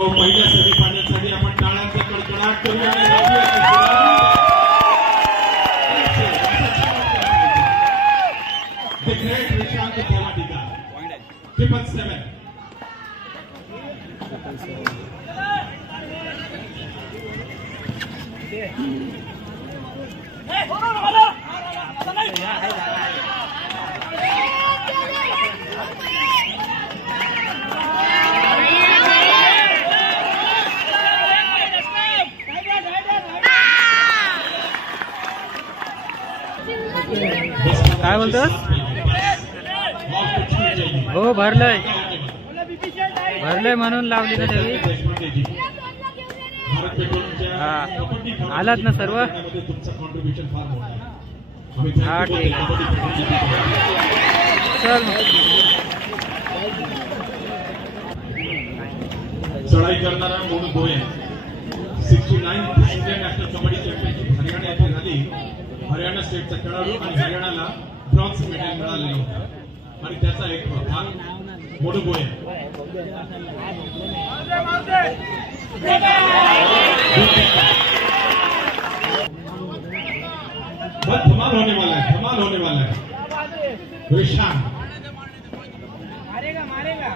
पहिल्या सेमीफायनलसाठी आपण टाळ्यांचा कडकडाट करूया आणि The great Rishant Polatika, 777. काय बोलतोस? हो भरलंय म्हणून लावली ना देवी. हा आलात ना सर्व. हा ठीक चल. चढाई करणारा Monu Goyal 69th Indian national kabaddi championship Haryana येथे झाली. हरियाणा स्टेटचा खेळाडू आणि हरियाणाला ब्रॉन्झ मेडल मिळालेलं होतं आणि त्याचा एक भाग मोनू गोयल. बहुत धमाल होने वाला है रिशांत मारेगा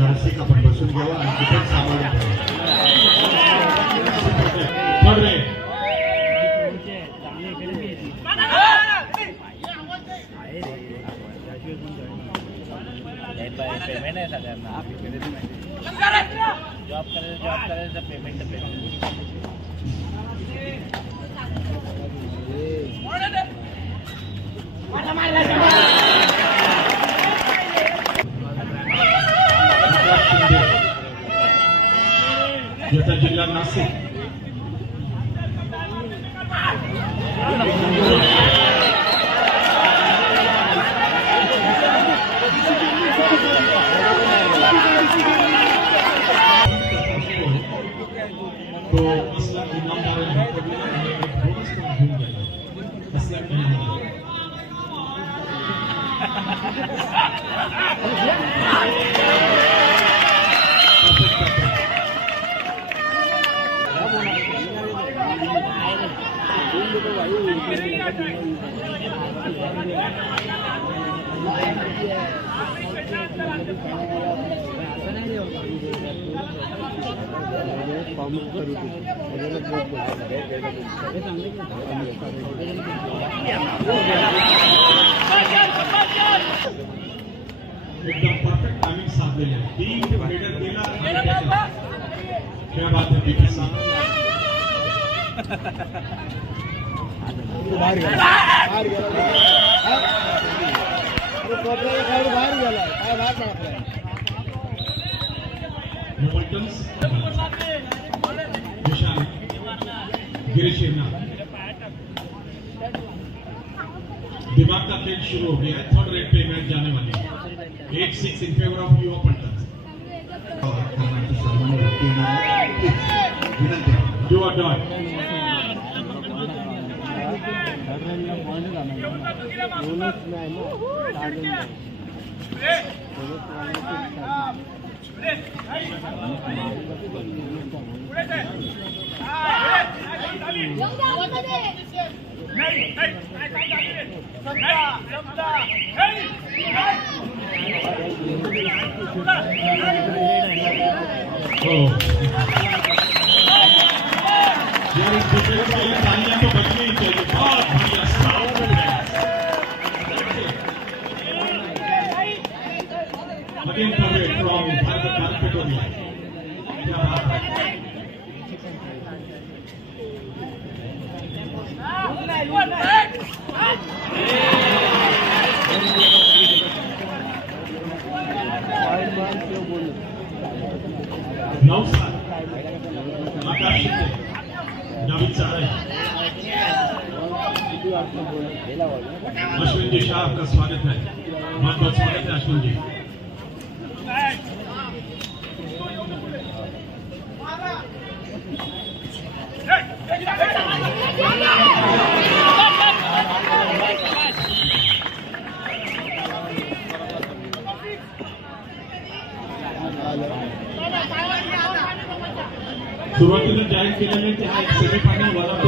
रसिक आपण बसून घ्यावा आणि तिथेच सांभाळून पेमेंट आहे सगळ्यांना. जॉब करायचं पेमेंट याचा जिल्हा नाशिक. तो असला इनामदार बोनस पण घेऊन गेला असला इनामदार. एकदम परफेक्ट टाइमिंग साधलेली आहे. 3 मेडल दिला. क्या बात है बीपीसी. बाहेर गेला दिमाग का खेल शुरू हो गया है. थर्ड रेट पे मैच जाने वाली है. 8-6 इन फेवर ऑफ युवा पंटर्स. डू और dye. Again forward from Bharat Petroleum. क्या बात है. नौसाद आकाश शिंदे नाविद साराई अश्विन जी शाह आपका स्वागत है. बहुत बहुत स्वागत है अश्विन जी. सुरुवातीला जाहीर केलेले ते हा एक सेमीफायनल 1 ऑफ द